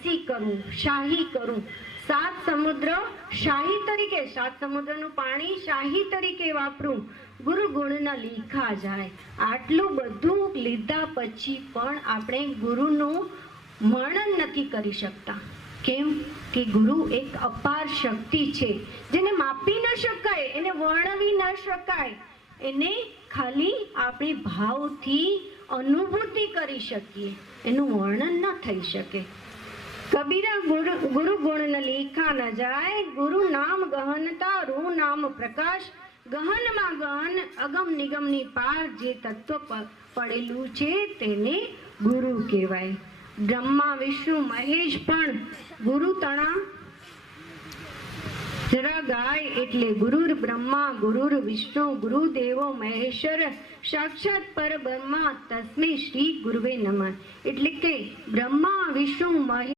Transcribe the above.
વસી કરું, શાહી કરું. સાત સમુદ્ર શાહી તરીકે, સાત સમુદ્રનું પાણી શાહી તરીકે વાપરું. ગુરુ ગુણના લીખા જાય. આટલું બધું લીધા પછી પણ આપણે ગુરુનું વર્ણન નથી કરી શકતા. કેમ કે ગુરુ એક અપાર શક્તિ છે. જેને માપી ન શકાય, એને વર્ણવી ન શકાય. એને ખાલી આપણે ભાવથી અનુભૂતિ કરી શકીએ. એનું વર્ણન ન થઈ શકે. કબીરા ગુરુ ગુણ લેખા ન જાય. ગુરુ નામ ગહનતા રૂ નામ પ્રકાશ. ગહનમાં ગહન અગમ નિગમની પાર જે તત્વ પડેલું છે તેને ગુરુ કહેવાય. બ્રહ્મા, વિષ્ણુ, મહેશ પણ ગુરુ તણા. જરા ગાય એટલે ગુરુર બ્રહ્મા, ગુરુર વિષ્ણુ ગુરુ દેવો મહેશ્વર સાક્ષાત પર બ્રહ્મા તસ્મે શ્રી ગુરુવે નમઃ. એટલે કે બ્રહ્મા, વિષ્ણુ, મહેશ